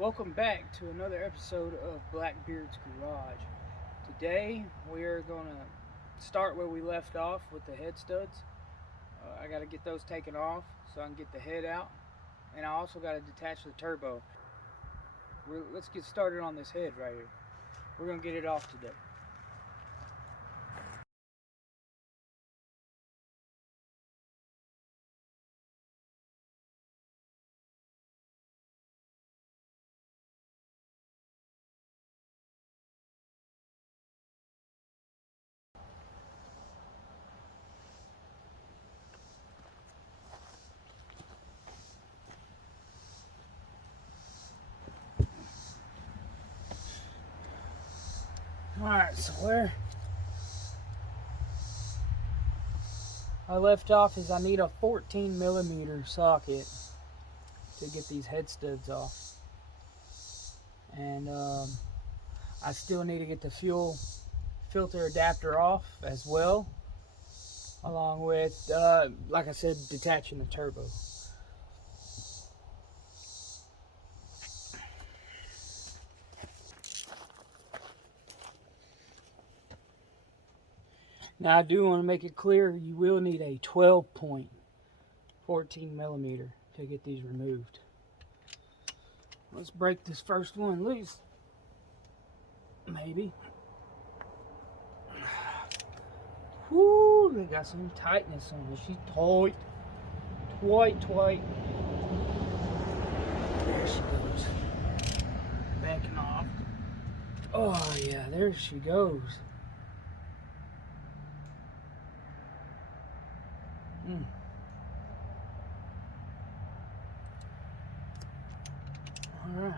Welcome back to another episode of Blackbeard's Garage. Today we are going to start where we left off with the head studs. I got to get those taken off so I can get the head out, and I also got to detach the turbo. Let's get started on this head right here. We're going to get it off today. Alright, so where I left off is I need a 14mm socket to get these head studs off. And I still need to get the fuel filter adapter off as well, along with, like I said, detaching the turbo. Now I do want to make it clear, you will need a 12-point 14mm to get these removed. Let's break this first one loose. Maybe. Whoo, they got some tightness on it. She's tight. Tight. There she goes. Backing off. Oh yeah, there she goes. Alright.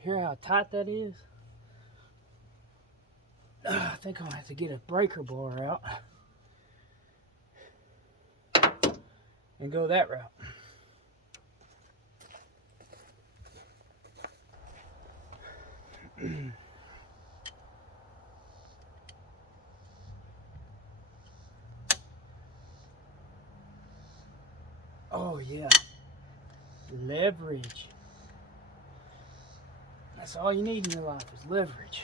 Hear how tight that is? I think I'm gonna have to get a breaker bar out and go that route. Oh yeah, leverage. That's all you need in your life is leverage.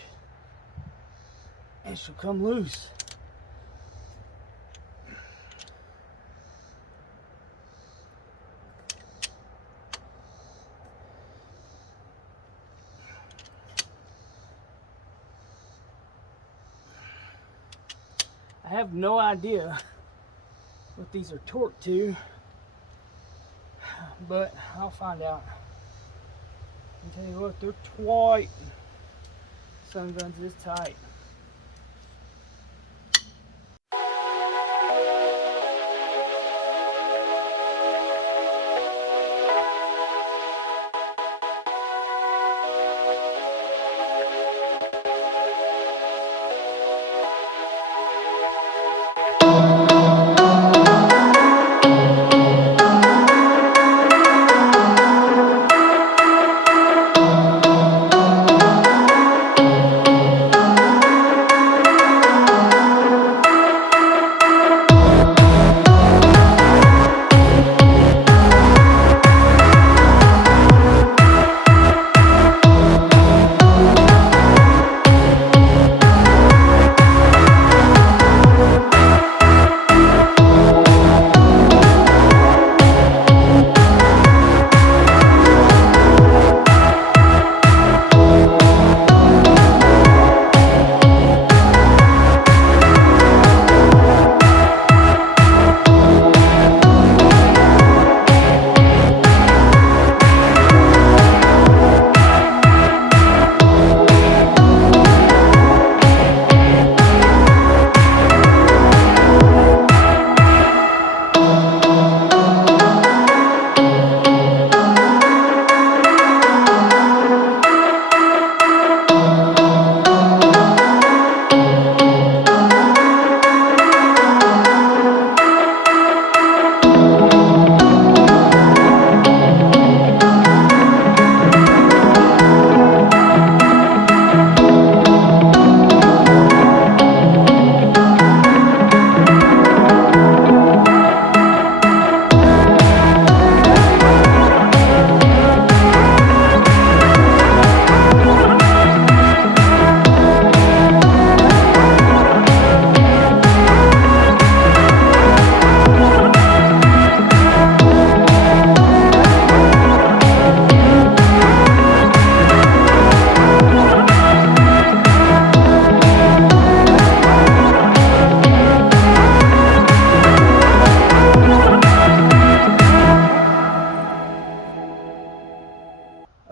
And she'll come loose. I have no idea what these are torqued to, but I'll find out. I tell you what, they're tight. Sun guns is tight.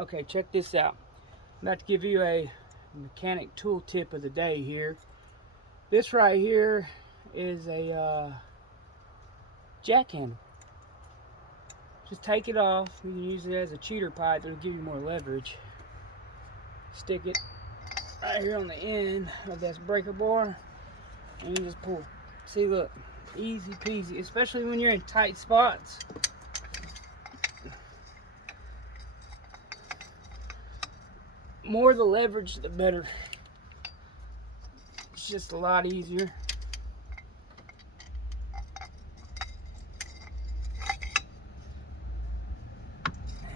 Okay, check this out. I'm about to give you a mechanic tool tip of the day here. This right here is a jack handle. Just take it off. You can use it as a cheater pipe. It'll give you more leverage. Stick it right here on the end of this breaker bar, and you just pull. See, look, easy peasy, especially when you're in tight spots. More the leverage, the better. It's just a lot easier.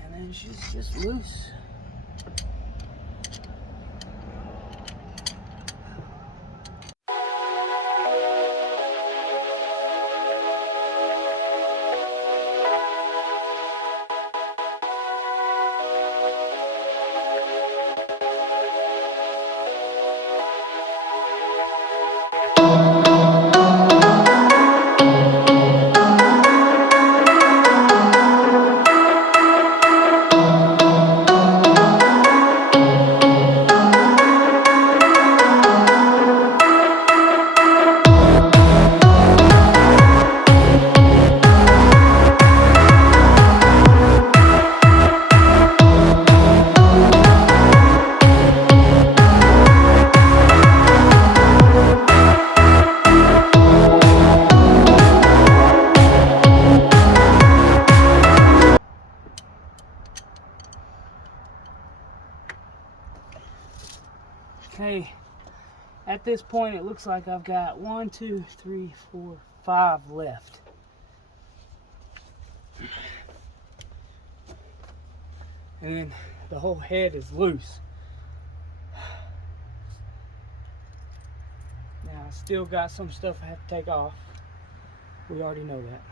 And then she's just loose. Okay, at this point it looks like I've got 1, 2, 3, 4, 5 left. And then the whole head is loose. Now I still got some stuff I have to take off. We already know that.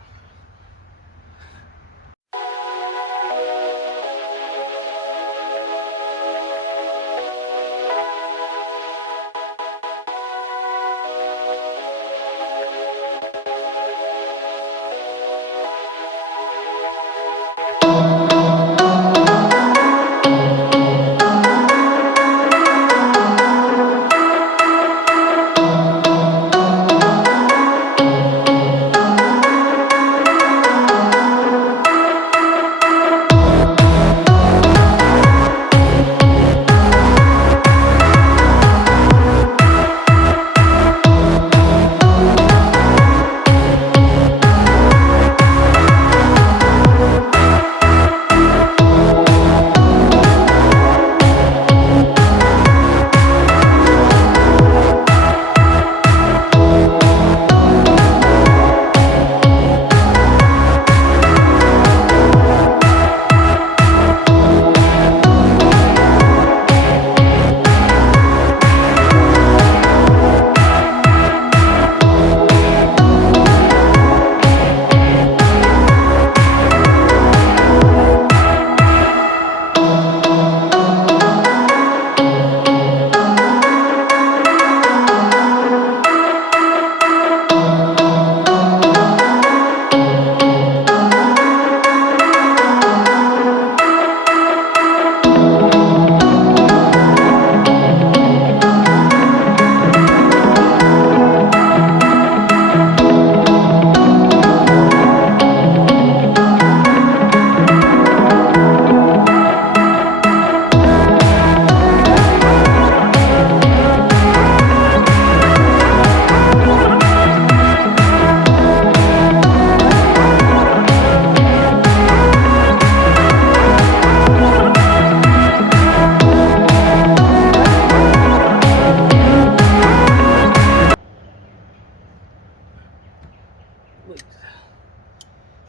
Loose.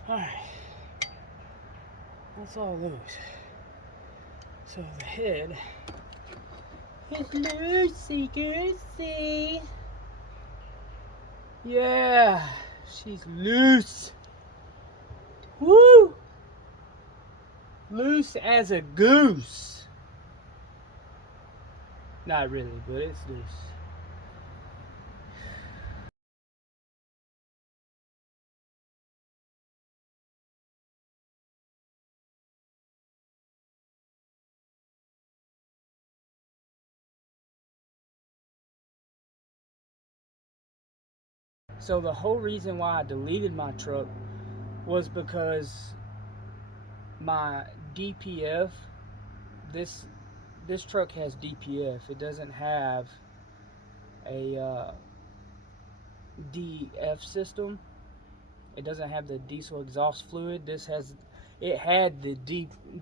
Alright. That's all loose. So the head is loosey goosey. Yeah, she's loose. Woo! Loose as a goose. Not really, but it's loose. So the whole reason why I deleted my truck was because my DPF, this this truck has DPF. It doesn't have a DF system. It doesn't have the diesel exhaust fluid. It had the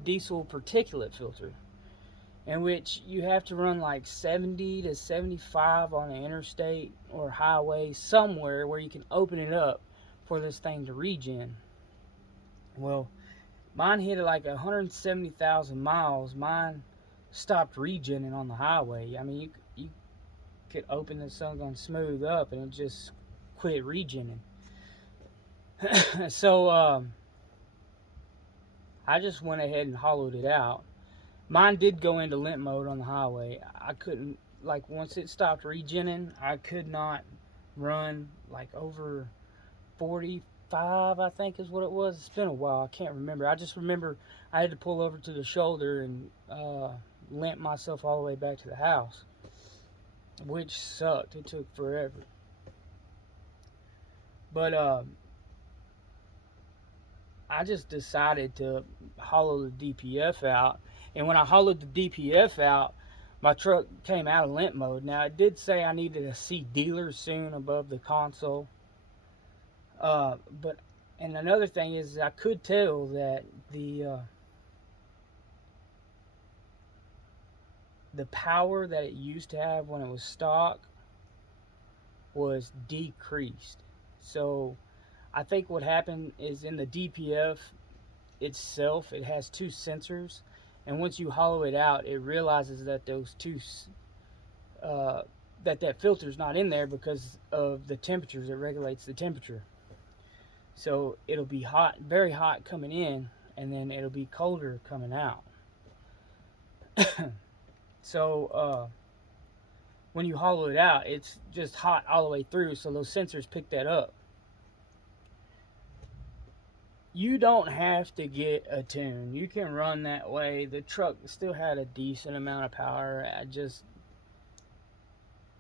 diesel particulate filter, in which you have to run like 70 to 75 on the interstate or highway somewhere where you can open it up for this thing to regen. Well, mine hit like 170,000 miles. Mine stopped regenning on the highway. I mean, you could open the sun on smooth up and it just quit regenning. So I just went ahead and hollowed it out. Mine did go into limp mode on the highway. I couldn't, like, once it stopped regenning, I could not run like over 45, I think is what it was. It's been a while. I can't remember. I just remember I had to pull over to the shoulder and limp myself all the way back to the house, which sucked. It took forever. But I just decided to hollow the DPF out. And when I hollowed the DPF out, my truck came out of limp mode. Now, it did say I needed to see dealer soon above the console. And another thing is I could tell that the power that it used to have when it was stock was decreased. So I think what happened is in the DPF itself, it has two sensors, and once you hollow it out, it realizes that those two that filter's not in there because of the temperatures. It regulates the temperature, so it'll be hot, very hot coming in, and then it'll be colder coming out. So when you hollow it out, it's just hot all the way through, so those sensors pick that up. You don't have to get a tune. You can run that way. The truck still had a decent amount of power.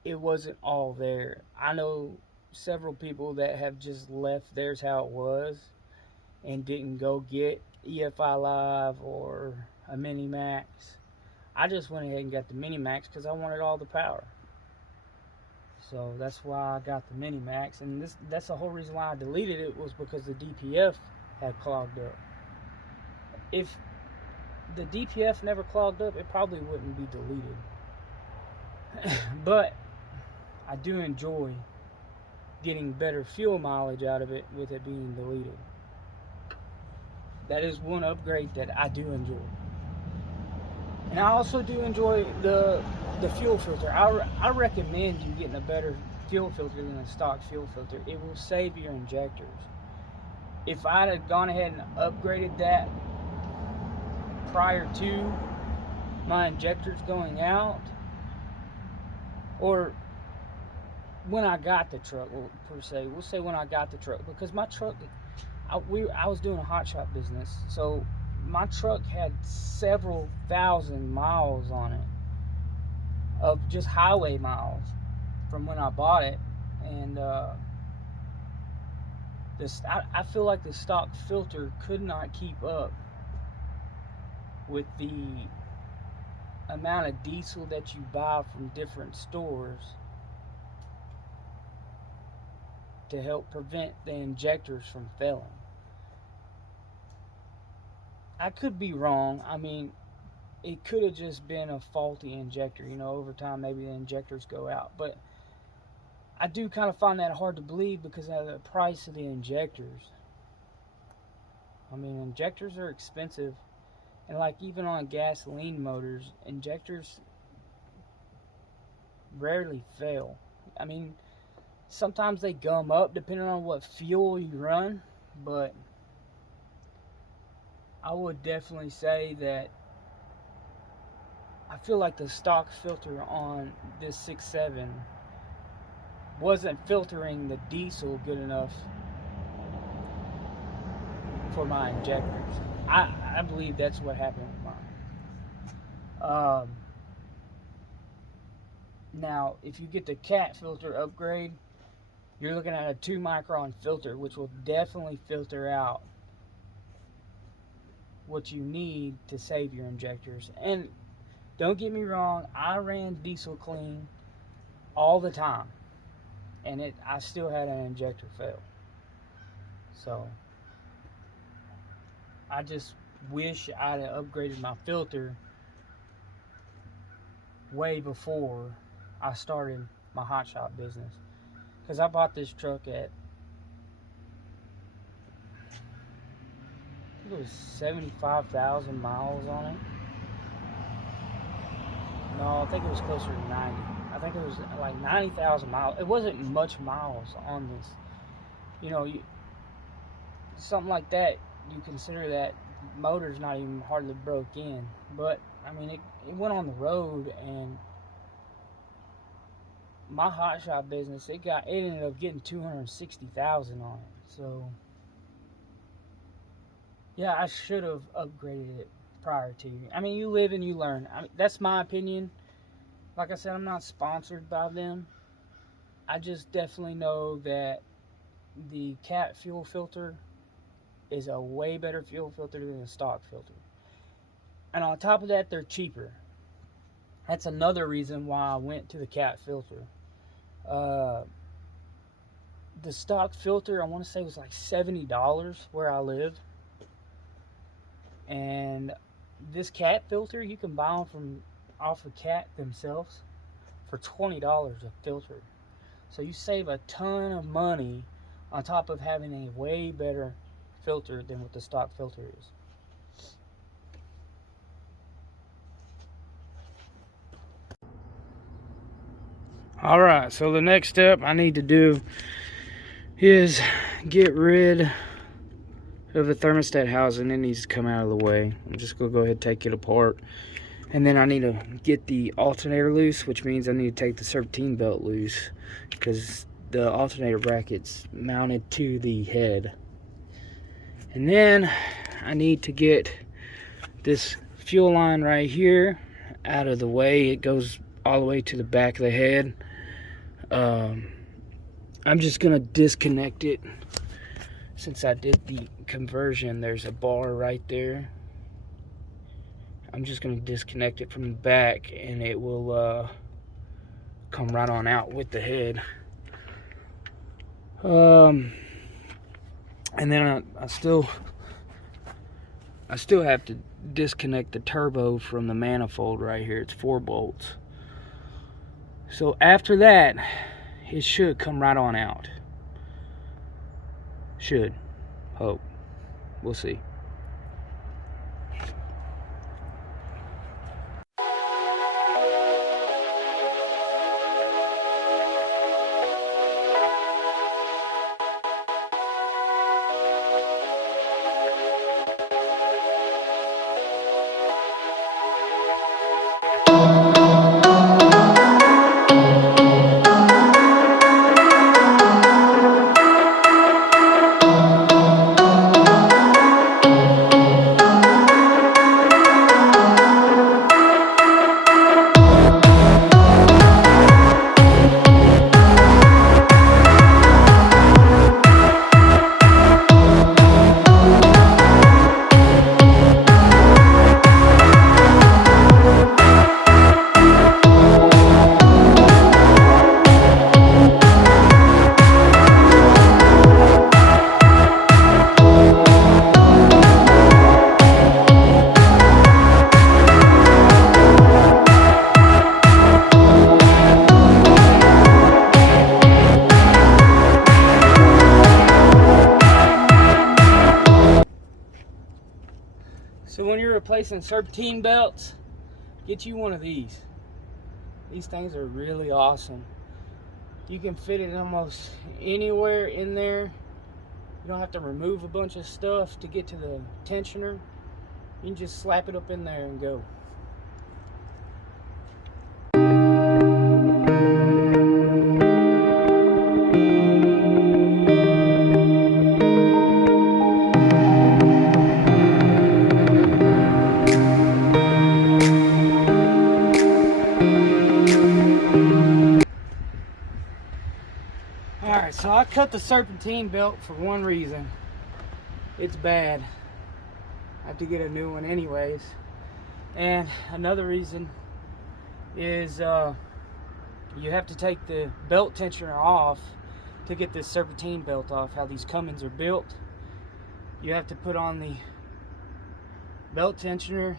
It wasn't all there. I know several people that have just left theirs how it was and didn't go get EFI Live or a Mini Max. I just went ahead and got the Mini Max because I wanted all the power. So that's why I got the Mini Max, and that's the whole reason why I deleted it, was because the DPF had clogged up. If the DPF never clogged up, it probably wouldn't be deleted. But I do enjoy getting better fuel mileage out of it with it being deleted. That is one upgrade that I do enjoy. And I also do enjoy the fuel filter. I recommend you getting a better fuel filter than a stock fuel filter. It will save your injectors. If I'd have gone ahead and upgraded that prior to my injectors going out, or when I got the truck, per se, we'll say when I got the truck, because my truck, I was doing a hot shop business, so my truck had several thousand miles on it of just highway miles from when I bought it, and I feel like the stock filter could not keep up with the amount of diesel that you buy from different stores to help prevent the injectors from failing. I could be wrong. I mean, it could have just been a faulty injector. Over time maybe the injectors go out, but I do kind of find that hard to believe because of the price of the injectors. I mean, injectors are expensive, and like even on gasoline motors, injectors rarely fail. I mean, sometimes they gum up depending on what fuel you run, but I would definitely say that I feel like the stock filter on this 6.7 wasn't filtering the diesel good enough for my injectors. I believe that's what happened with mine. Now, if you get the cat filter upgrade, you're looking at a 2 micron filter, which will definitely filter out what you need to save your injectors. And don't get me wrong, I ran diesel clean all the time, and I still had an injector fail. So I just wish I'd have upgraded my filter way before I started my hot shop business, because I bought this truck at, I think it was 75,000 miles on it. No, I think it was closer to 90. I think it was like 90,000 miles. It wasn't much miles on this. You know, something like that, you consider that motor's not even hardly broke in. But, I mean, it went on the road, and my hot shop business, it ended up getting 260,000 on it. So, yeah, I should have upgraded it prior to. I mean, you live and you learn. That's my opinion. Like I said, I'm not sponsored by them. I just definitely know that the cat fuel filter is a way better fuel filter than the stock filter. And on top of that, they're cheaper. That's another reason why I went to the cat filter. The stock filter, I want to say, was like $70 where I live. And this cat filter, you can buy them from off of Cat themselves for $20 a filter. So you save a ton of money on top of having a way better filter than what the stock filter is. Alright, so the next step I need to do is get rid of the thermostat housing. It needs to come out of the way. I'm just going to go ahead and take it apart. And then I need to get the alternator loose, which means I need to take the serpentine belt loose, because the alternator bracket's mounted to the head. And then I need to get this fuel line right here out of the way. It goes all the way to the back of the head. I'm just gonna disconnect it. Since I did the conversion, there's a bar right there. I'm just gonna disconnect it from the back, and it will come right on out with the head. And then I still have to disconnect the turbo from the manifold right here. It's 4 bolts. So after that, it should come right on out. Should. Hope. We'll see. So when you're replacing serpentine belts, get you one of these. These things are really awesome. You can fit it almost anywhere in there. You don't have to remove a bunch of stuff to get to the tensioner. You can just slap it up in there and go. So I cut the serpentine belt for one reason. It's bad. I have to get a new one anyways. And another reason is you have to take the belt tensioner off to get this serpentine belt off. How these Cummins are built, you have to put on the belt tensioner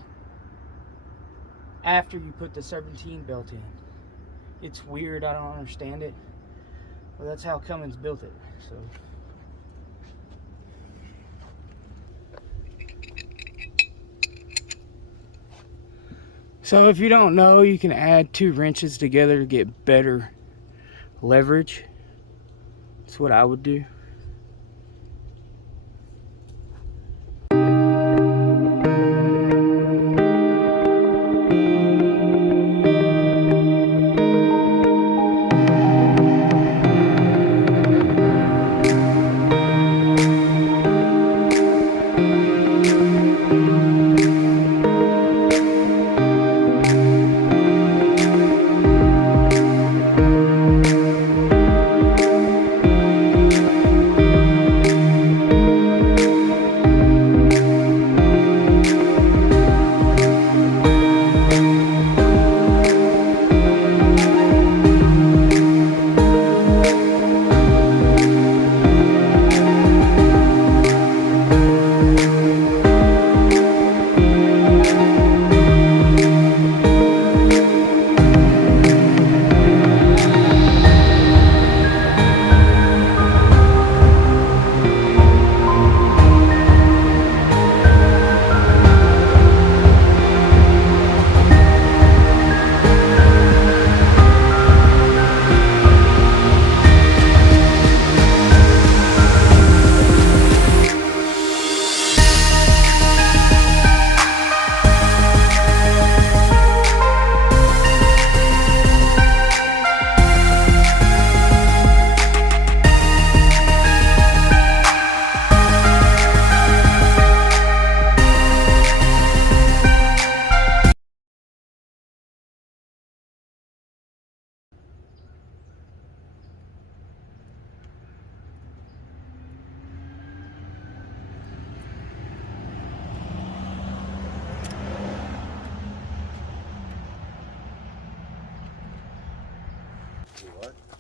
after you put the serpentine belt in. It's weird, I don't understand it, but that's how Cummins built it. So if you don't know, you can add 2 wrenches together to get better leverage. That's what I would do.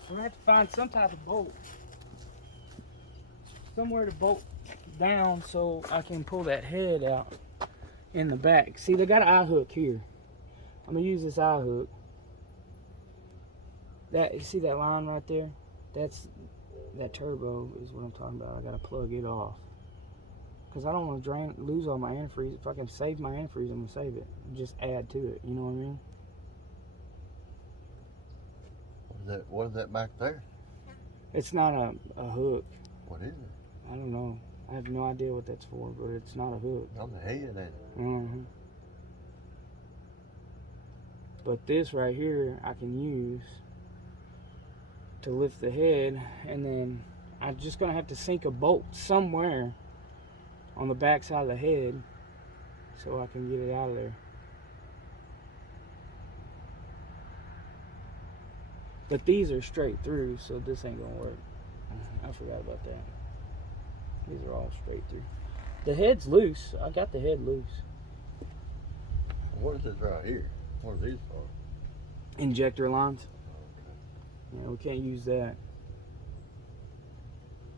I'm gonna have to find some type of bolt, somewhere to bolt down so I can pull that head out in the back. See, they got an eye hook here. I'm gonna use this eye hook. That, you see that line right there? That turbo is what I'm talking about. I gotta plug it off because I don't want to lose all my antifreeze. If I can save my antifreeze, I'm gonna save it and just add to it. You know what I mean? What is that back there? It's not a hook. What is it? I don't know. I have no idea what that's for, but it's not a hook. On the head, ain't it? Mm-hmm. But this right here, I can use to lift the head, and then I'm just gonna have to sink a bolt somewhere on the back side of the head so I can get it out of there. But these are straight through, so this ain't gonna work. I forgot about that. These are all straight through. The head's loose. I got the head loose. What is this right here? What are these for? Injector lines. Okay. Yeah, we can't use that.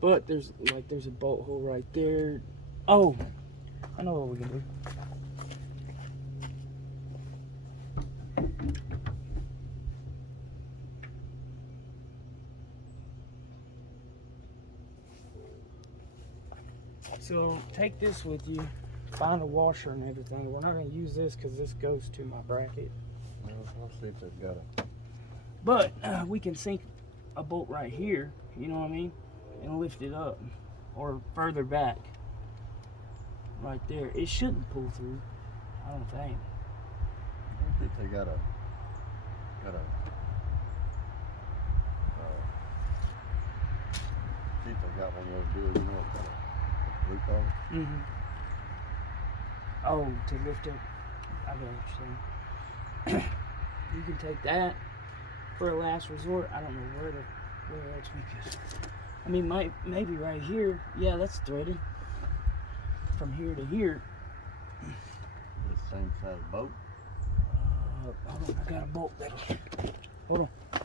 But there's a bolt hole right there. Oh, I know what we can do. So take this with you, find a washer and everything. We're not going to use this because this goes to my bracket. Well, I'll see if they've got it. But we can sink a bolt right here, you know what I mean, and lift it up, or further back, right there. It shouldn't pull through, I don't think. I think they got a see if they got one of those deals, you know, it's got a loop on it. Mm-hmm. Oh, to lift up. I get what you're saying. You can take that for a last resort. I don't know where else we could. I mean, maybe right here. Yeah, that's threaded. From here to here. The same size boat. Hold on, I got a bolt there. Hold on. I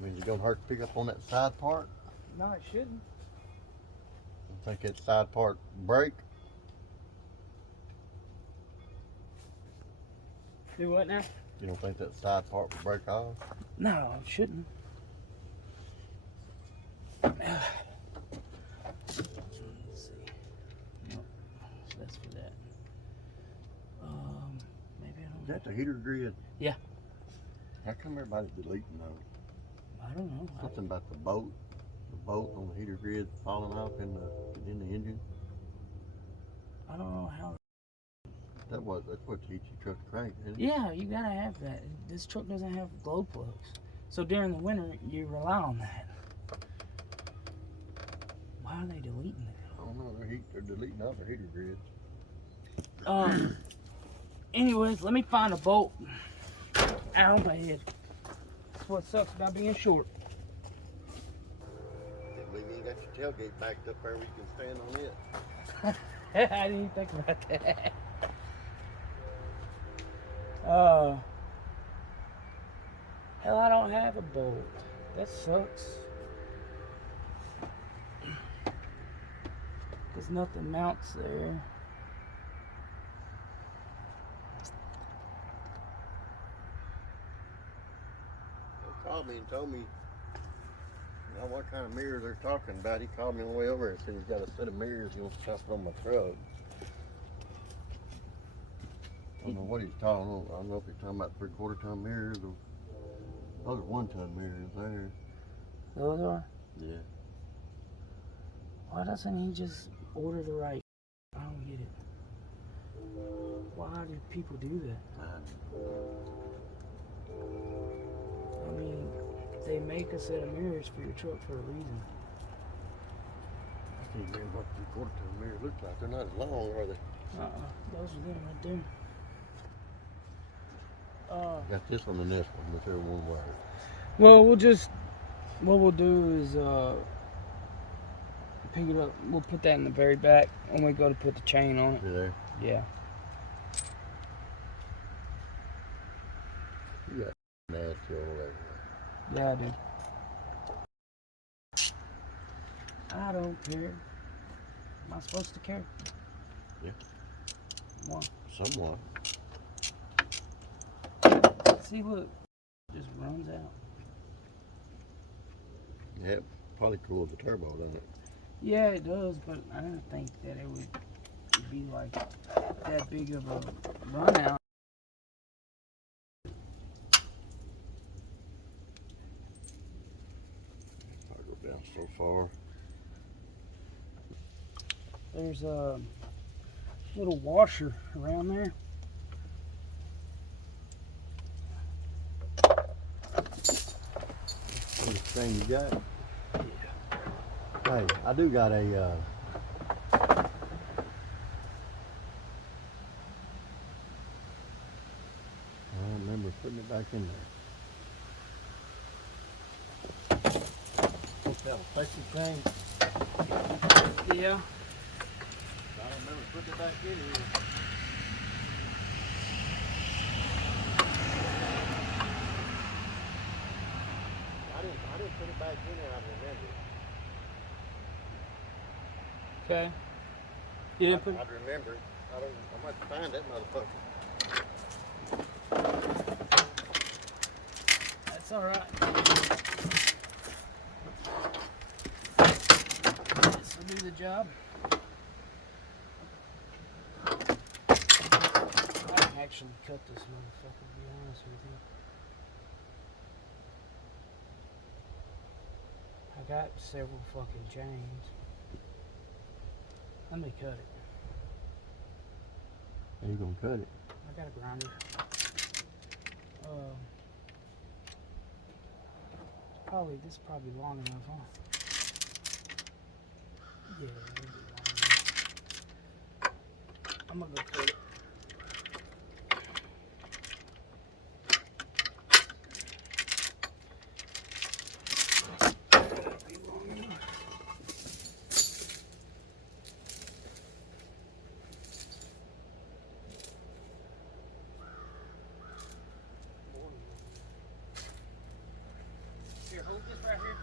mean, you gonna hurt to pick up on that side part? No, it shouldn't. You think that side part break? Do what now? You don't think that side part will break off? No, it shouldn't. Let's see. No, that's for that. Maybe I don't. Is that the heater grid? Yeah. How come everybody's deleting those? I don't know. Something about the bolt on the heater grid falling off in the engine. I don't know how. That's what keeps your truck crank, isn't it? Yeah, you gotta have that. This truck doesn't have glow plugs, so during the winter you rely on that. Why are they deleting it? I don't know. They're deleting all their heater grids. Anyways, let me find a bolt. Ow, my head. That's what sucks about being short. That mean you ain't got your tailgate backed up there where you can stand on it. I didn't even think about that. Hell, I don't have a bolt. That sucks. Because nothing mounts there. They called me and told me what kind of mirrors they're talking about. He called me on the way over and said he's got a set of mirrors he wants to put on my truck. I don't know what he's talking about. I don't know if he's talking about 3/4 ton mirrors or those are 1 ton mirrors there. Those are? Yeah. Why doesn't he just order the right? I don't get it. Why do people do that? I mean, they make a set of mirrors for your truck for a reason. I can't remember what 3/4 ton mirrors look like. They're not as long, are they? Those are them right there. Got this one and this one, whichever one way. Well, what we'll do is pick it up. We'll put that in the very back when we go to put the chain on it. Yeah. Yeah. You got nasty all over. Yeah, I do. I don't care. Am I supposed to care? Yeah. Why? Somewhat. See, look, it just runs out. Yeah, it probably cools the turbo, doesn't it? Yeah, it does, but I didn't think that it would be like that big of a run out. I go down so far. There's a little washer around there. What thing you got? Hey, I do got a I don't remember putting it back in there. What's that, a plastic thing? Yeah. I don't remember putting it back in here. I didn't put it back in there, I remember. Okay. You didn't put. I'd remember it. I might find that motherfucker. That's all right. This will do the job. I can actually cut this motherfucker, to be honest with you. I got several fucking chains. Let me cut it. How you gonna cut it? I got a grinder. This is probably long enough, huh? Yeah, it'll be long enough. I'm gonna go cut it. That'll be long enough. Just right here.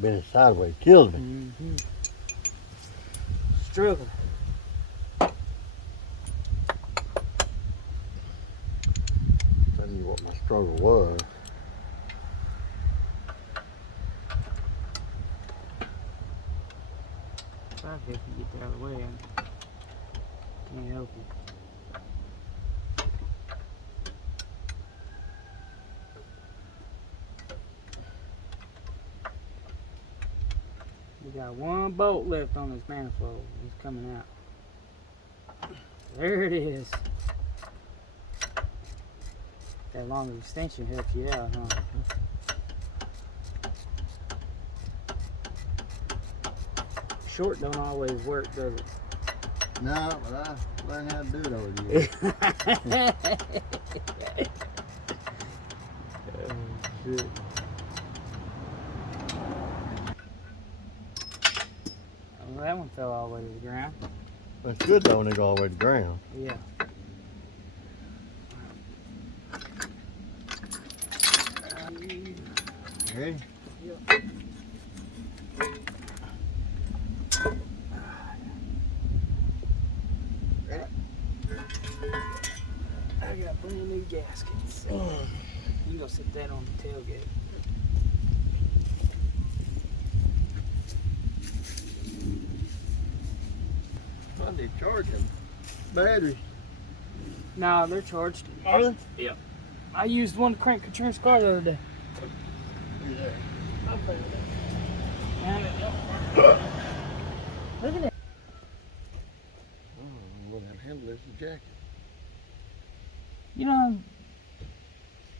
Been sideways kills me. Mm-hmm. Struggle. Tell you what my struggle was. I guess you get that out of the way. I can't help you. We got one bolt left on this manifold. It's coming out. There it is. That longer extension helps you out, huh? Short don't always work, does it? No, but I learned how to do it over the years. Shit. Well, that one fell all the way to the ground. It's good though when they go all the way to the ground. Yeah. You ready? Yep. Ready? I got brand new gaskets. You can go sit that on the tailgate. Why they charge them? Batteries. No, they're charged. Are they? Yep. I used one to crank Katrina's car the other day. Yeah. Look at that. Oh, well, that handle is the jacket. You know,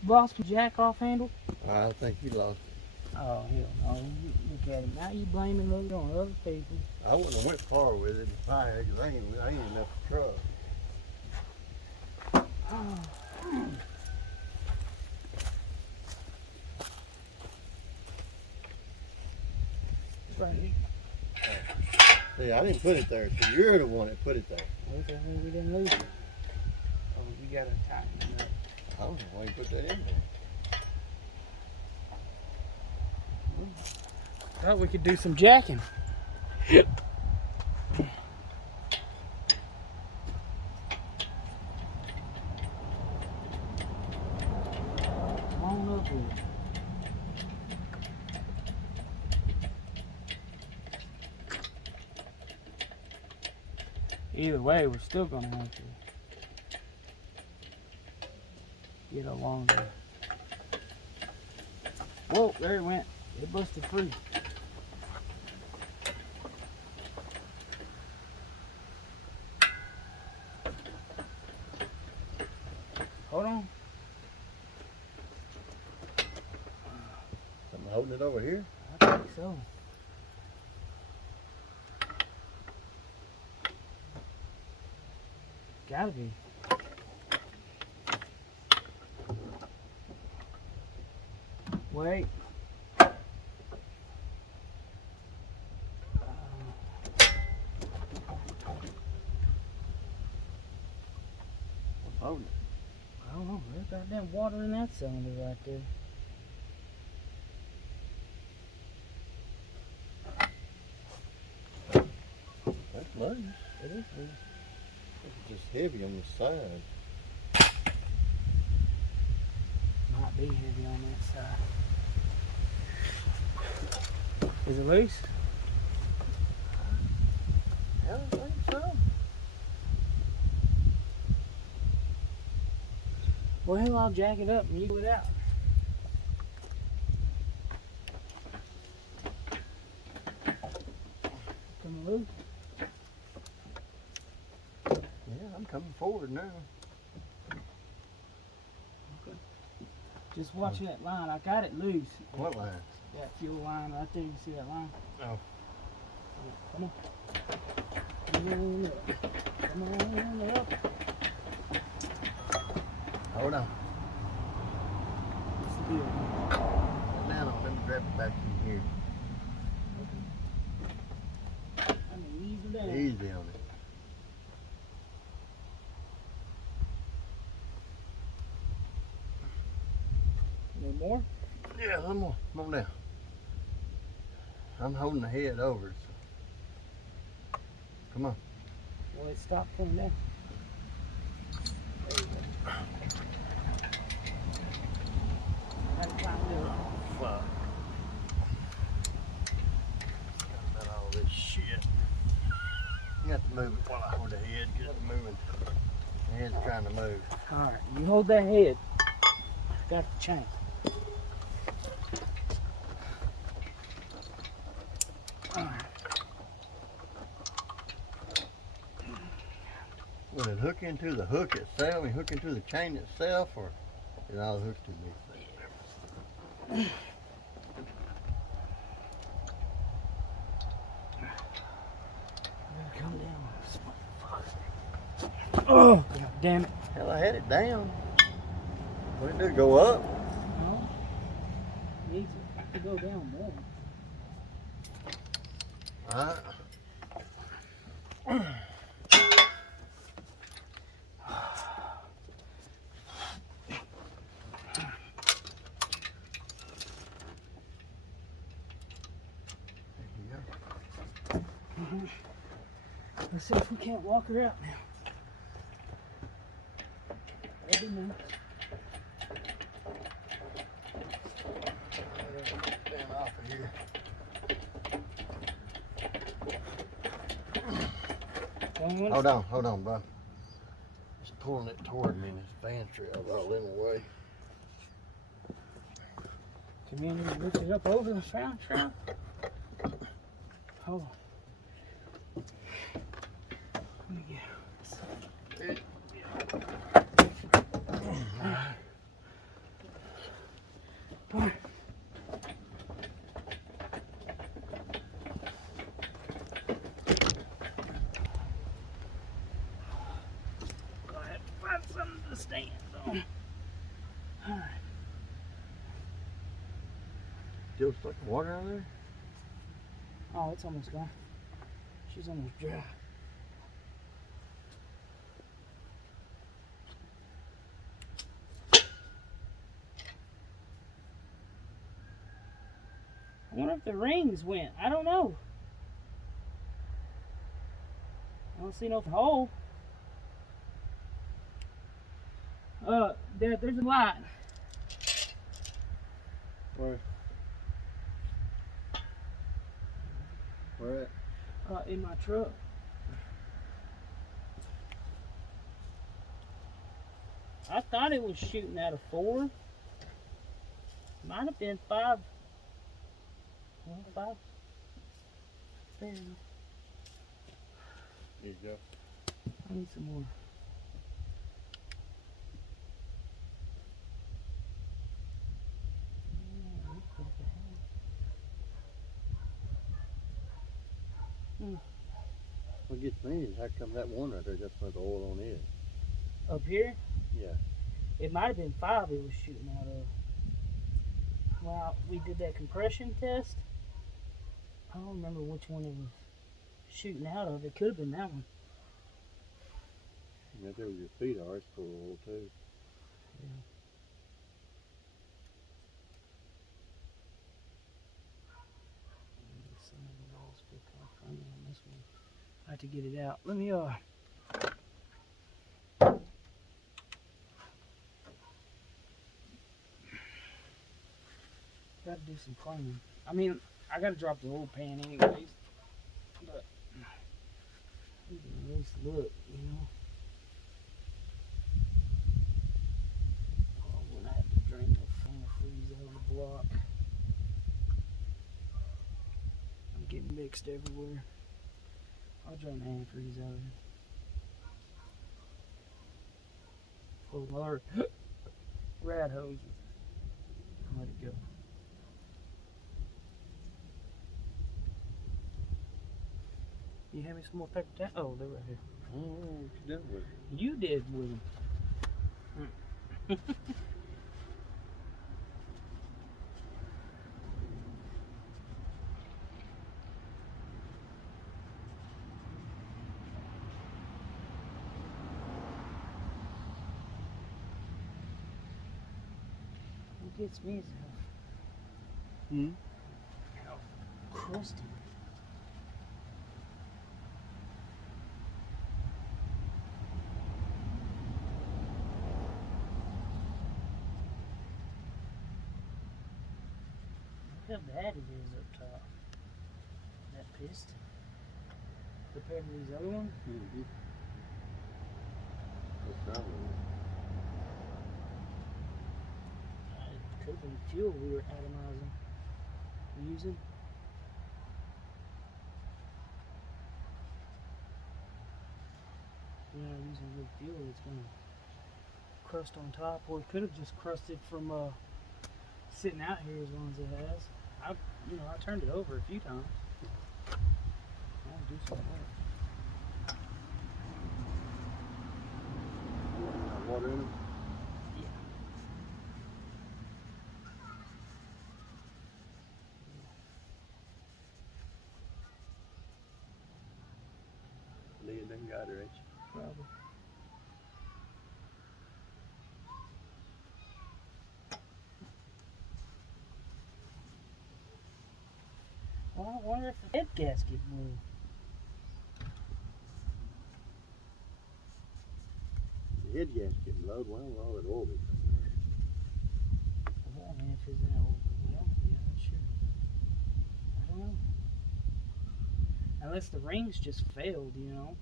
lost my jack off handle. I think you lost it. Oh, hell no. Look at him. Now you blaming it on other people. I wouldn't have went far with it if I had, because I ain't enough truck. Right. See, I didn't put it there, so you're the one that put it there. Okay, we didn't lose it. Oh, we gotta tighten it up. I don't know why you put that in there. Thought we could do some jacking. Come on up with it. Either way, we're still gonna have to get a longer. Whoa, there it went. It busted free. Hold on. Something holding it over here? I think so. Gotta be. Wait. What's holding it? I don't know. There's goddamn water in that cylinder right there. That's loose. It is loose. It's just heavy on the side. Might be heavy on that side. Is it loose? I don't think so. Well, hell, I'll jack it up and you go it out. Coming loose? Yeah, I'm coming forward now. Just watch that line. I got it loose. What line? That fuel line right there. You see that line? Oh. Come on. Come on up. Come on up. Hold on. What's the deal? Hold down on. Let me grab it back in here. I mean, ease her down. Easy on it. Any more? Yeah, a little more. Come on down. I'm holding the head over. So. Come on. Well, it stopped coming down. There you go. Gotta climb it up. Fuck. Got about all this shit. You have to move it while I hold the head. Get it moving. The head's trying to move. Alright, you hold that head. Got the chain. Alright. Will it hook into the hook itself and hook into the chain itself, or is it all hooked to this thing? Come down. Oh, God damn it. Hell, I had it down. What did it do? Go up? No. It needs to go down more. Alright. Let's see if we can't walk her out now. That'd be nice. Stand off of here. Hold on, bud. It's pulling it toward me, and this fan trail's all in the way. Come in and lift it up over the fan trail. Hold on. Let me get it. Alright. Go ahead and find something to stand on. Alright. Still stuck in water out there? Oh, it's almost gone. She's almost dry. I wonder if the rings went. I don't know. I don't see no hole. There's a light. Where? Where at? In my truck. I thought it was shooting out of 4. Might have been 5. Well, 5. Fair enough. Here you go. I need some more. What gets me is how come that one right there just went the oil on it? Up here? Yeah. It might have been 5 it was shooting out of. Well, we did that compression test. I don't remember which one it was shooting out of. It could have been that one. And right there with your feet are, it's full of oil too. Yeah. Some of the walls feel kind of funny on this one. I have to get it out. Let me gotta do some cleaning. I mean, I gotta drop the old pan anyways. But we can at least look, you know. Oh, when I have to drain the antifreeze out of the block. I'm getting mixed everywhere. I'll drain the antifreeze out of it. Oh Lord. Rad hoses. Let it go. You have me some more paper towel? Oh, they're right here. Oh, what you done with it? You did with them. What gets me is how crusty. Look how bad it is up top. That piston. Compared to these other ones. What's wrong with It could have been fuel we were atomizing. Using. We're not using good fuel, it's gonna crust on top, or it could have just crusted from sitting out here as long as it has. I turned it over a few times. I'll do some work. water in them? Lee done got her, ain't you? Probably. Well, I wonder if the head gasket blew. The head gasket blowed. Well, all that oil be coming out. Well, I mean, if it's in a, well, yeah, sure. I don't know. Unless the rings just failed, you know.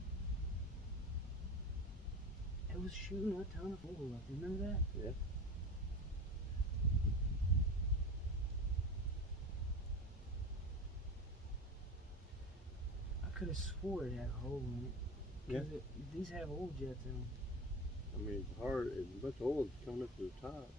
It was shooting a ton of oil up. Remember that? Yeah. I could have swore it had a hole in it. Yeah. These have oil jets in them. I mean, it's hard. It's a bunch of oil that's coming up to the top.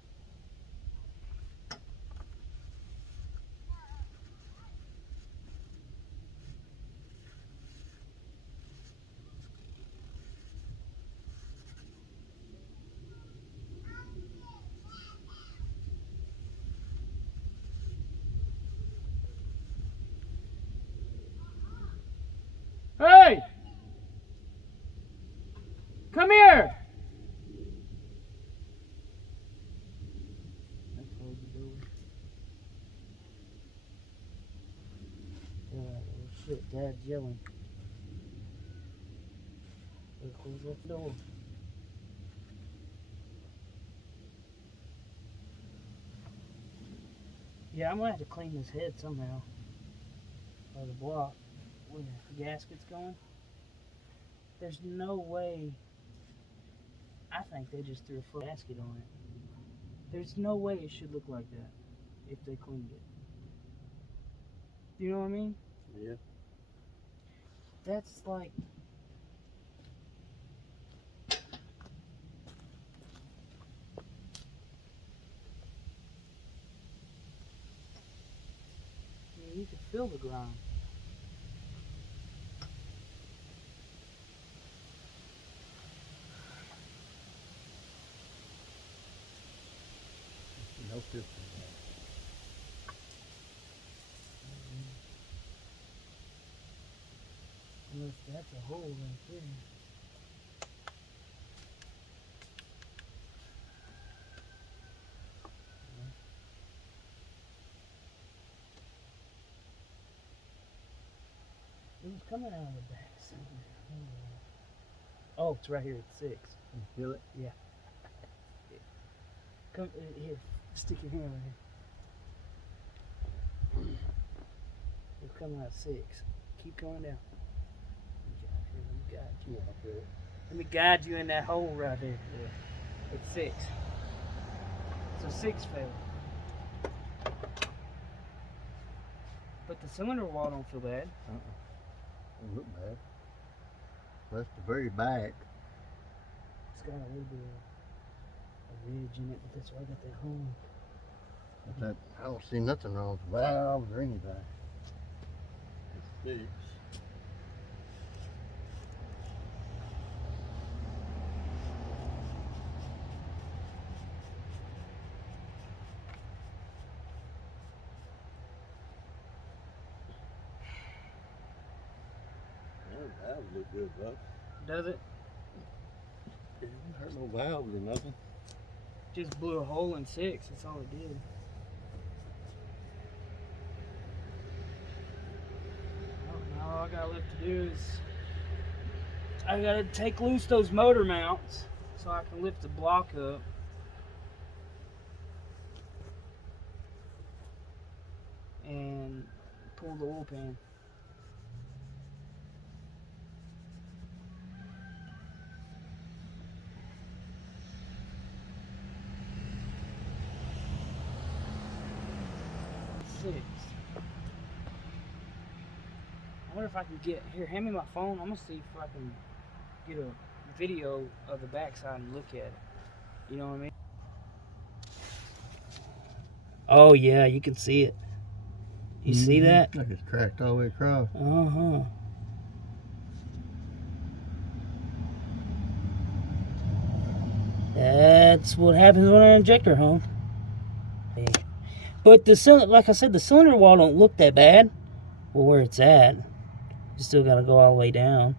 Hey! Come here! Let's hold the door. Oh shit, Dad's yelling. Let's close that door. Yeah, I'm gonna have to clean this head somehow. Or the block where the gasket's going. There's no way. I think they just threw a full gasket on it. There's no way it should look like that if they cleaned it. You know what I mean? Yeah. That's like. I mean, you can feel the grime. No piston. Unless that's a hole right there. It was coming out of the back somewhere. Oh, it's right here at 6. You feel it? Yeah. Come here, stick your hand right here. It's coming out at 6. Keep going down. Let me guide you. Yeah, I feel it. Let me guide you in that hole right there. Yeah. It's 6. So 6 failed. But the cylinder wall don't feel bad. Doesn't look bad. That's the very back. It's got a little bit of a ridge in it, but that's why I got that hole. But that, I don't see nothing wrong with the valves or anything. It's fixed. That valves look good, bro. Does it? It didn't hurt no valves or nothing. Just blew a hole in 6. That's all it did. Now all I got left to do is I gotta take loose those motor mounts so I can lift the block up. And pull the oil pan. I wonder if I can get here. Hand me my phone. I'm gonna see if I can get a video of the backside and look at it. You know what I mean? Oh yeah, you can see it. You see that? Like it's cracked all the way across. Uh-huh. That's what happens when I inject her home. But the cylinder, like I said, the cylinder wall don't look that bad. Well, where it's at, you still got to go all the way down.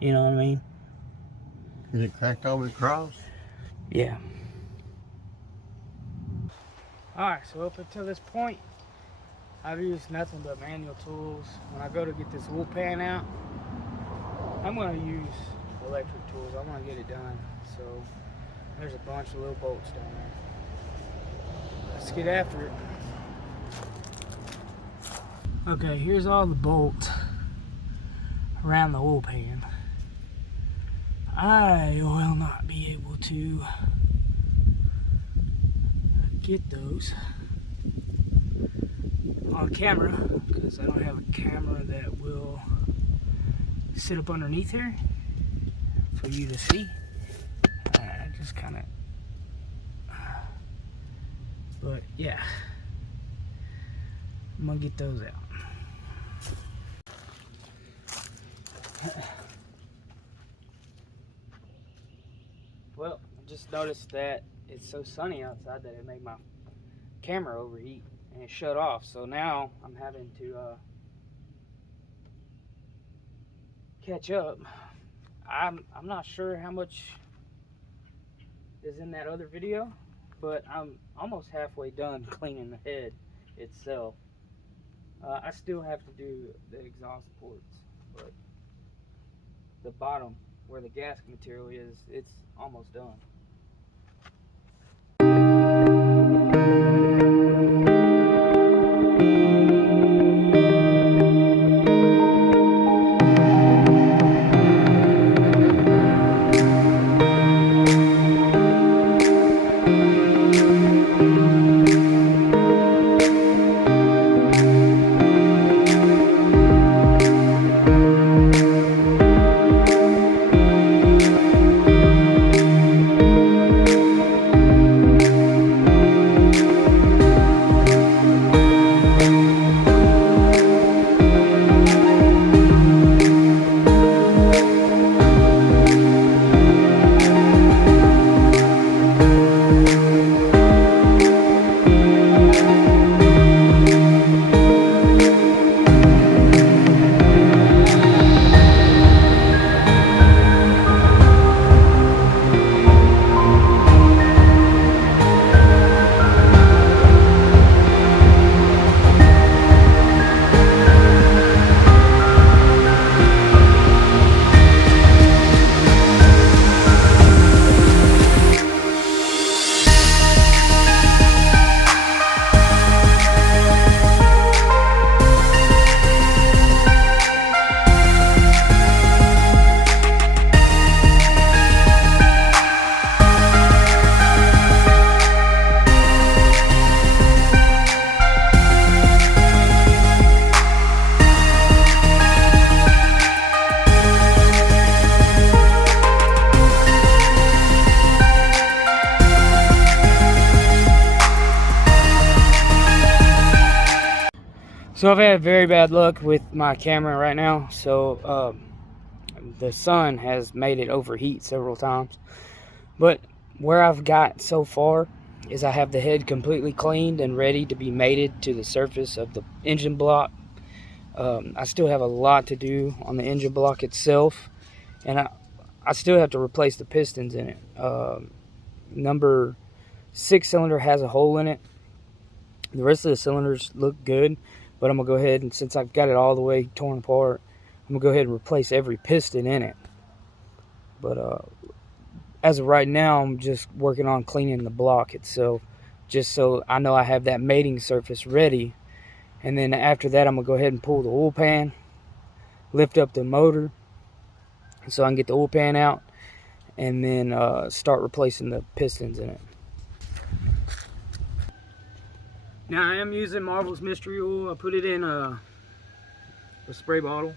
You know what I mean? Is it cracked all the way across? Yeah. Alright, so up until this point, I've used nothing but manual tools. When I go to get this wool pan out, I'm going to use electric tools. I want to get it done. So there's a bunch of little bolts down there. Let's get after it. Okay, here's all the bolts around the wool pan. I will not be able to get those on camera because I don't have a camera that will sit up underneath here for you to see. I just kind of, but yeah, I'm gonna get those out. Well, I just noticed that it's so sunny outside that it made my camera overheat and it shut off. So now I'm having to catch up. I'm not sure how much is in that other video, but I'm almost halfway done cleaning the head itself. I still have to do the exhaust ports, but the bottom where the gasket material is, it's almost done. So I've had very bad luck with my camera right now. So the sun has made it overheat several times. But where I've got so far is I have the head completely cleaned and ready to be mated to the surface of the engine block. I still have a lot to do on the engine block itself, and I still have to replace the pistons in it. Number 6 cylinder has a hole in it. The rest of the cylinders look good, but I'm gonna go ahead and, since I've got it all the way torn apart, I'm gonna go ahead and replace every piston in it. But as of right now, I'm just working on cleaning the block itself, just so I know I have that mating surface ready. And then after that, I'm gonna go ahead and pull the oil pan, lift up the motor so I can get the oil pan out, and then start replacing the pistons in it. Now I am using Marvel's Mystery Oil. I put it in a spray bottle.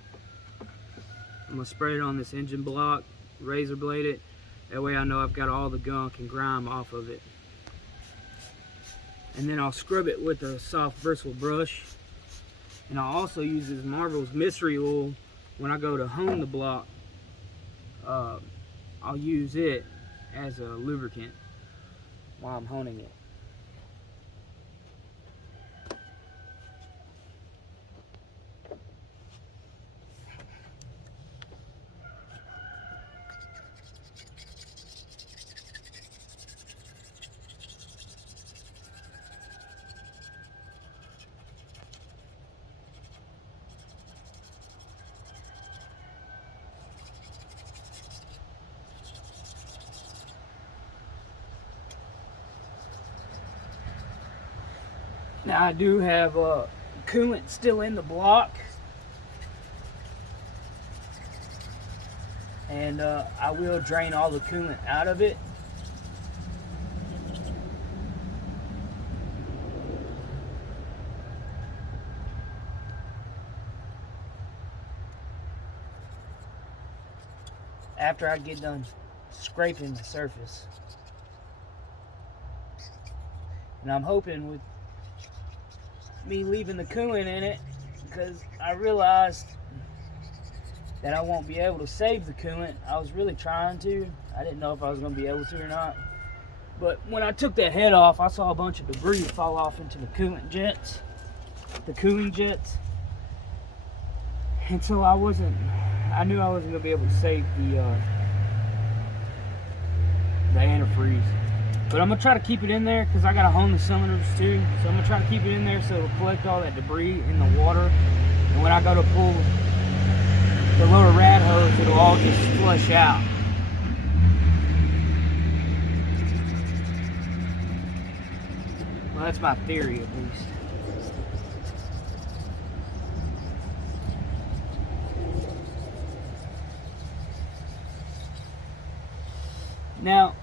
I'm gonna spray it on this engine block, razor blade it. That way I know I've got all the gunk and grime off of it. And then I'll scrub it with a soft bristle brush. And I'll also use this Marvel's Mystery Oil when I go to hone the block. I'll use it as a lubricant while I'm honing it. Now I do have coolant still in the block, and I will drain all the coolant out of it. After I get done scraping the surface. And I'm hoping with me leaving the coolant in it, because I realized that I won't be able to save the coolant. I was really trying to. I didn't know if I was going to be able to or not. But when I took that head off, I saw a bunch of debris fall off into the coolant jets, the cooling jets. And so I knew I wasn't going to be able to save the antifreeze. But I'm going to try to keep it in there because I got to hone the cylinders too. So I'm going to try to keep it in there so it'll collect all that debris in the water. And when I go to pull the lower rad hose, it'll all just flush out. Well, that's my theory at least. Now,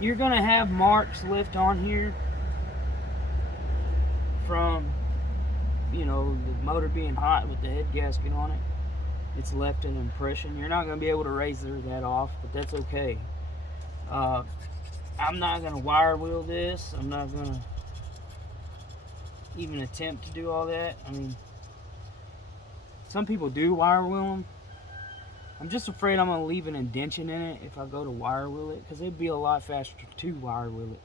you're going to have marks left on here from, you know, the motor being hot with the head gasket on it. It's left an impression. You're not going to be able to razor that off, but that's okay. I'm not going to wire wheel this. I'm not going to even attempt to do all that. I mean, some people do wire wheel them. I'm just afraid I'm going to leave an indention in it if I go to wire wheel it, because it'd be a lot faster to wire wheel it.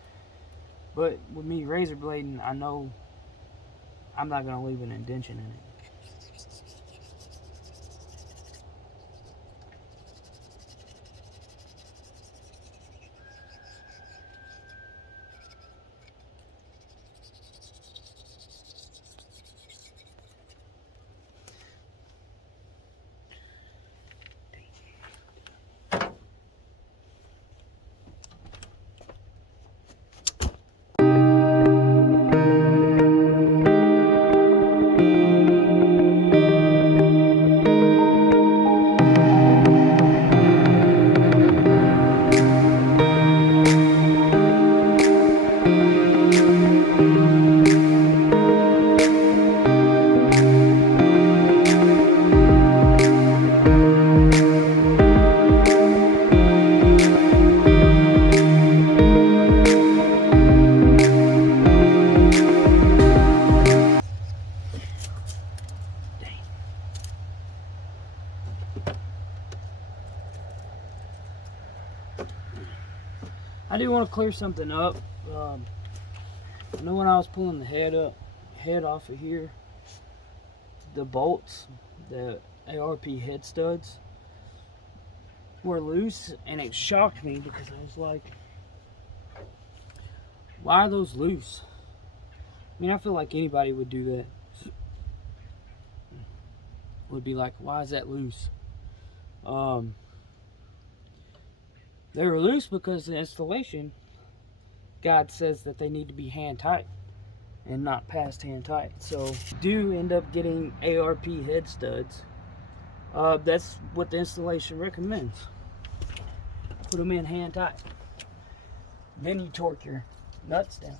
But with me razor blading, I know I'm not going to leave an indention in it. I do want to clear something up. I know when I was pulling the head off of here, the bolts, the ARP head studs were loose, and it shocked me because I was like, why are those loose? I mean, I feel like anybody would do that. Would be like, why is that loose? They were loose because the installation guide says that they need to be hand tight and not past hand tight. So do end up getting ARP head studs. That's what the installation recommends. Put them in hand tight. Then you torque your nuts down.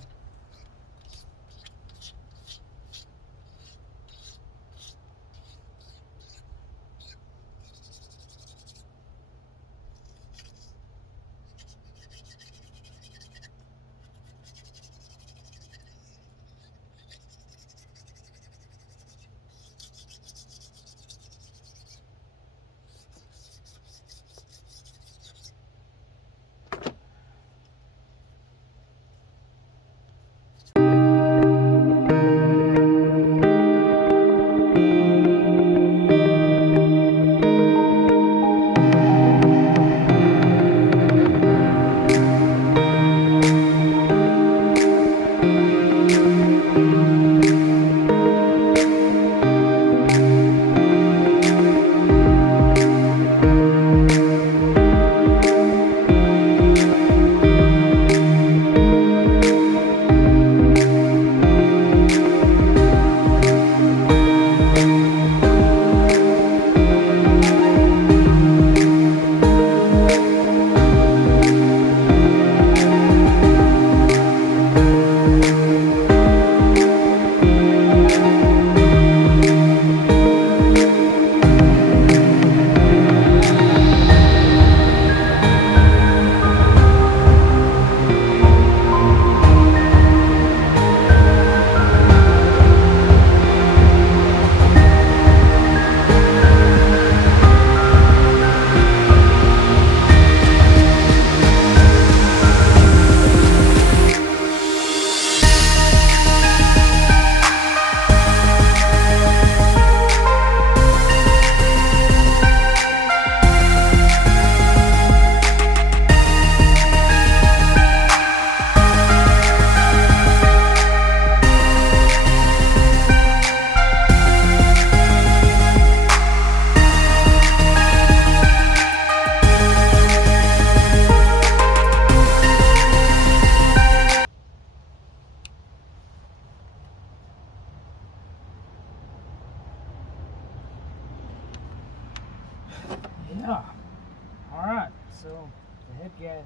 The head gas,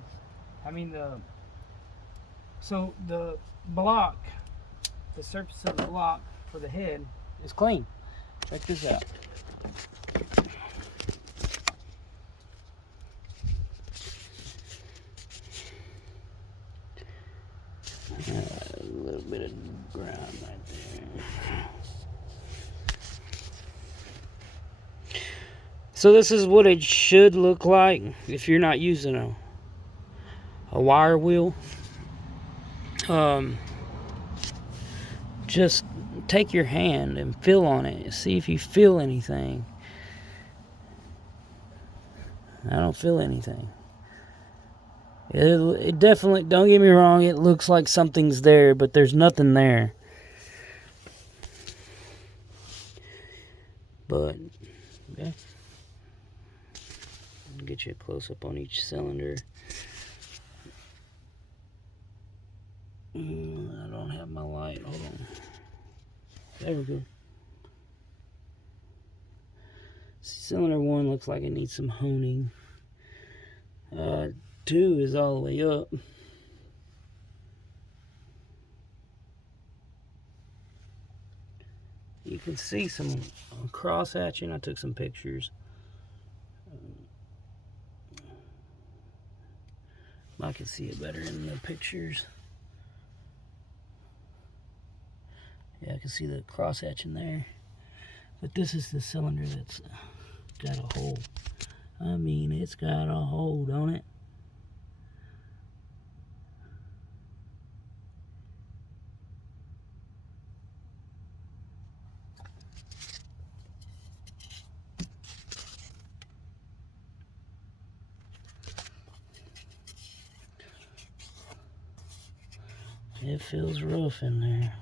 so the block, the surface of the block for the head is clean. Check this out. A little bit of ground right there. So this is what it should look like if you're not using a wire wheel. Just take your hand and feel on it. See if you feel anything. I don't feel anything. It definitely, don't get me wrong, it looks like something's there, but there's nothing there. But, yeah. I'll get you a close-up on each cylinder. I don't have my light. Hold on. There we go. Cylinder 1 looks like it needs some honing. 2 is all the way up. You can see some cross hatching. I took some pictures. I can see it better in the pictures. Yeah, I can see the cross hatching there. But this is the cylinder that's got a hole. I mean, it's got a hole, don't it? It feels rough in there.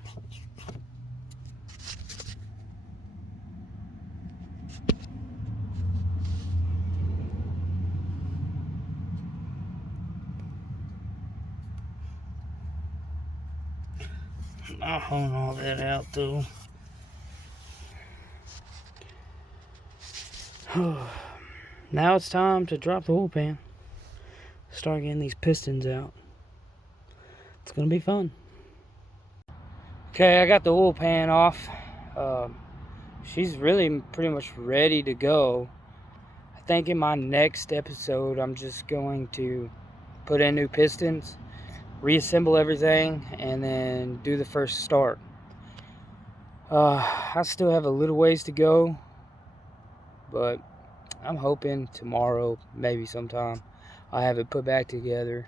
I'll hone all that out though. Now it's time to drop the oil pan. Start getting these pistons out. It's gonna be fun. Okay, I got the oil pan off. She's really pretty much ready to go. I think in my next episode, I'm just going to put in new pistons, reassemble everything, and then do the first start. I still have a little ways to go, but I'm hoping tomorrow, maybe sometime, I'll have it put back together.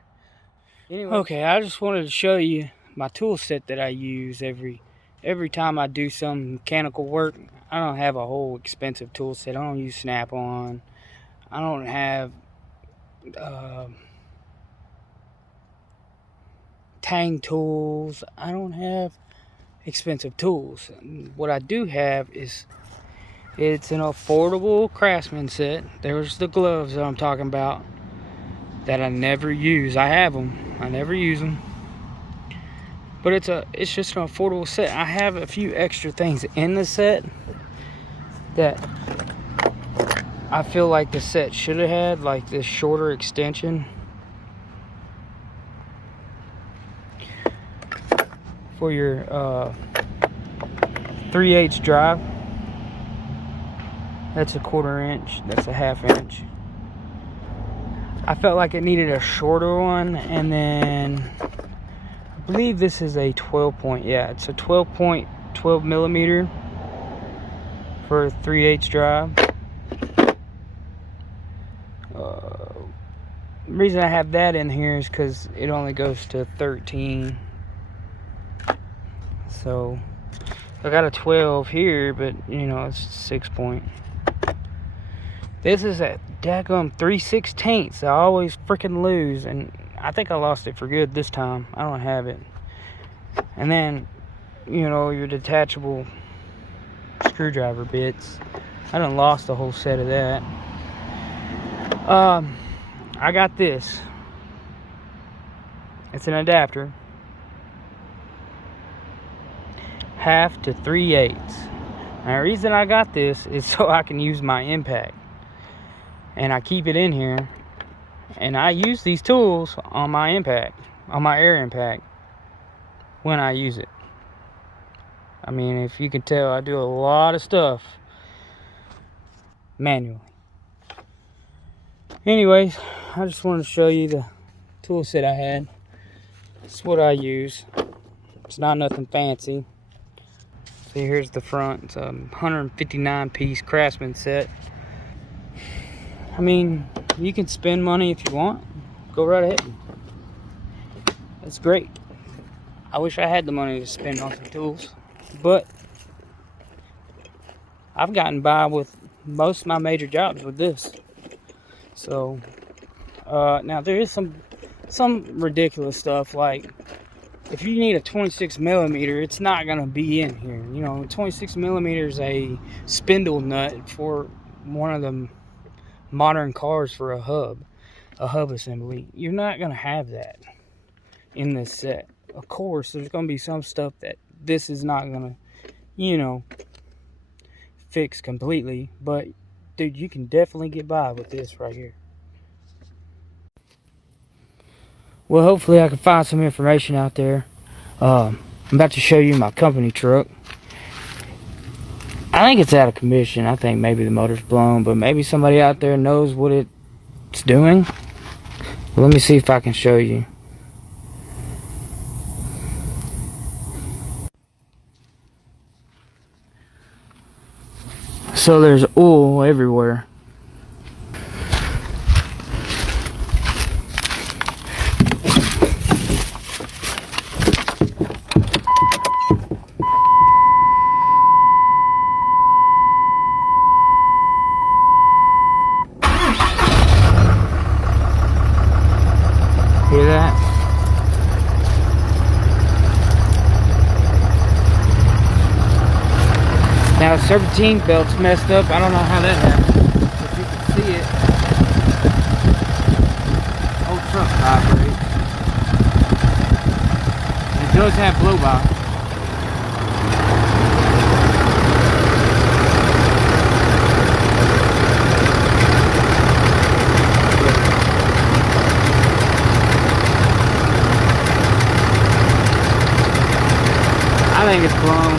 Anyway, okay, I just wanted to show you my tool set that I use every time I do some mechanical work. I don't have a whole expensive tool set. I don't use Snap-on. I don't have Tang tools. I don't have expensive tools. What I do have is, it's an affordable Craftsman set. There's the gloves that I'm talking about that I never use. I have them. I never use them. But it's just an affordable set. I have a few extra things in the set that I feel like the set should have had, like this shorter extension for your 3/8 drive. That's a 1/4 inch. That's a 1/2 inch. I felt like it needed a shorter one, and then I believe this is a 12 it's a 12 millimeter for a 3/8 drive. The reason I have that in here is because it only goes to 13. So I got a 12 here, but you know, it's 6 point. This is a daggum 3/16. I always freaking lose, and I think I lost it for good this time. I don't have it. And then, you know, your detachable screwdriver bits. I done lost a whole set of that. I got this. It's an adapter. 1/2 to 3/8. Now, the reason I got this is so I can use my impact. And I keep it in here, And I use these tools on my impact, on my air impact, when I use it. I mean, if you can tell, I do a lot of stuff manually. Anyways, I just wanted to show you the tool set I had. It's what I use. It's not nothing fancy. See, here's the front. It's a 159 piece Craftsman set. I mean, you can spend money if you want. Go right ahead. It's great. I wish I had the money to spend on some tools, but I've gotten by with most of my major jobs with this. So now there is some ridiculous stuff, like if you need a 26 millimeter, it's not gonna be in here. You know, 26 millimeter is a spindle nut for one of the modern cars for a hub assembly. You're not gonna have that in this set. Of course, there's gonna be some stuff that this is not gonna, you know, fix completely, but dude, you can definitely get by with this right here. Well, hopefully I can find some information out there. I'm about to show you my company truck. I think it's out of commission. I think maybe the motor's blown, but maybe somebody out there knows what it's doing. Well, let me see if I can show you. So there's oil everywhere. Hear that? Now the serpentine belt's messed up. I don't know how that happened. If you can see it, old truck vibrates. It does have blow by. I think it's blown.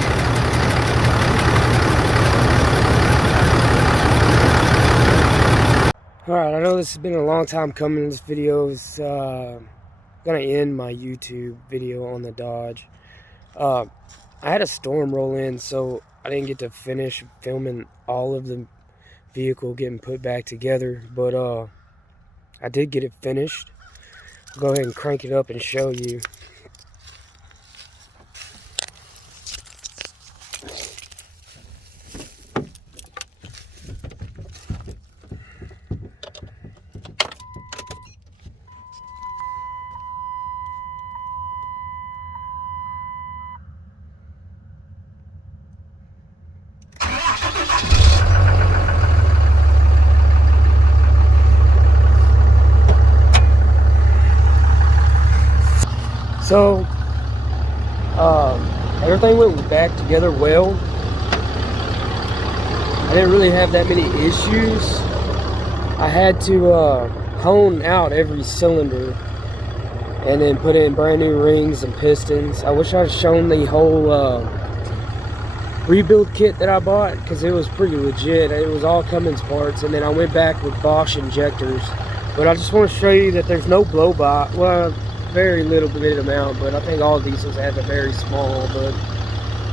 Alright, I know this has been a long time coming. This video is gonna end my YouTube video on the Dodge. I had a storm roll in, so I didn't get to finish filming all of the vehicle getting put back together, but I did get it finished. I'll go ahead and crank it up and show you. So, everything went back together well. I didn't really have that many issues. I had to hone out every cylinder and then put in brand new rings and pistons. I wish I'd shown the whole rebuild kit that I bought, because it was pretty legit. It was all Cummins parts, and then I went back with Bosch injectors. But I just want to show you that there's no blow-by. Well, very little bit amount, but I think all diesels have a very small. But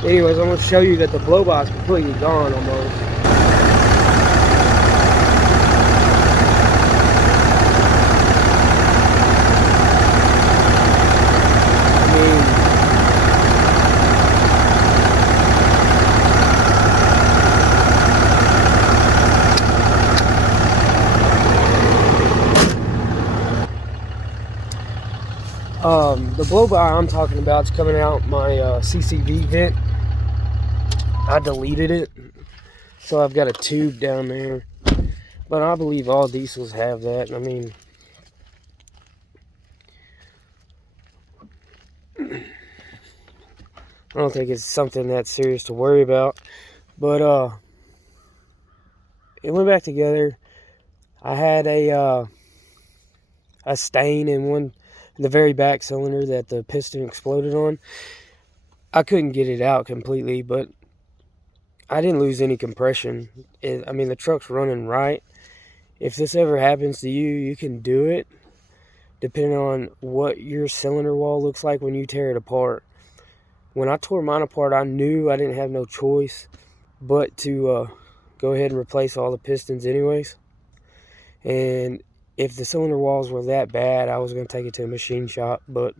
anyways, I'm going to show you that the blow-by is completely gone almost. The blow-by I'm talking about is coming out my CCV vent. I deleted it, so I've got a tube down there. But I believe all diesels have that. I mean, I don't think it's something that serious to worry about. But it went back together. I had a a stain in the very back cylinder that the piston exploded on. I couldn't get it out completely, but I didn't lose any compression. I mean, the truck's running right. If this ever happens to you, you can do it, depending on what your cylinder wall looks like when you tear it apart. When I tore mine apart, I knew I didn't have no choice but to go ahead and replace all the pistons anyways. And if the cylinder walls were that bad, I was going to take it to a machine shop, but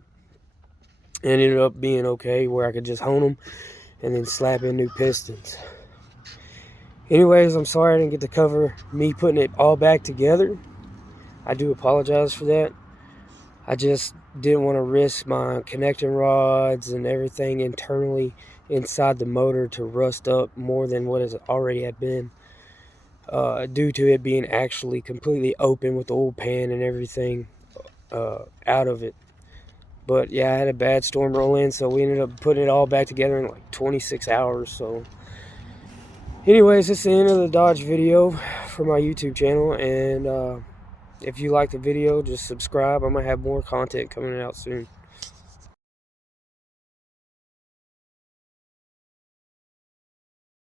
it ended up being okay where I could just hone them and then slap in new pistons. Anyways, I'm sorry I didn't get to cover me putting it all back together. I do apologize for that. I just didn't want to risk my connecting rods and everything internally inside the motor to rust up more than what it already had been, due to it being actually completely open with the oil pan and everything out of it. But yeah, I had a bad storm roll in, so we ended up putting it all back together in like 26 hours. So anyways, that's the end of the Dodge video for my YouTube channel, and if you like the video, just subscribe. I'm going to have more content coming out soon.